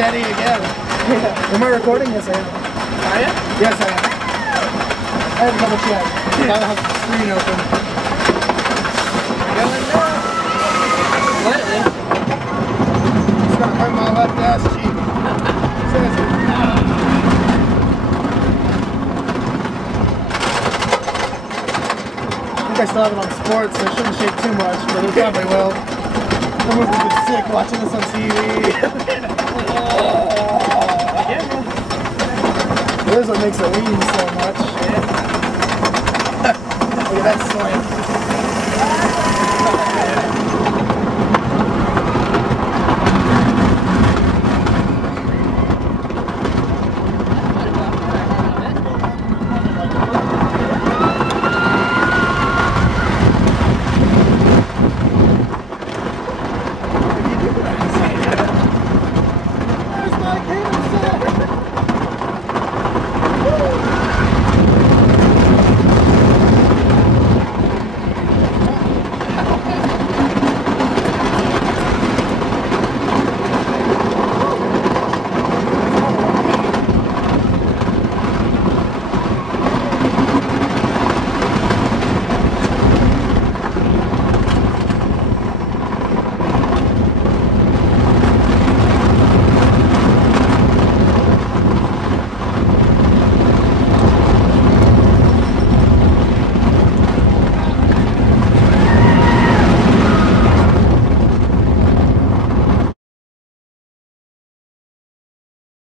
steady again. Yeah. Am I recording? Yes, I am. Are you? Yes, I am. I have a double check. I have the screen open. Going down. Slightly. It's gonna hurt my left ass cheek. Says it. I think I still have it on sports, so it shouldn't shake too much, but it probably will. I'm going to get sick watching this on TV. This is what makes it lean so much. Look at that slant.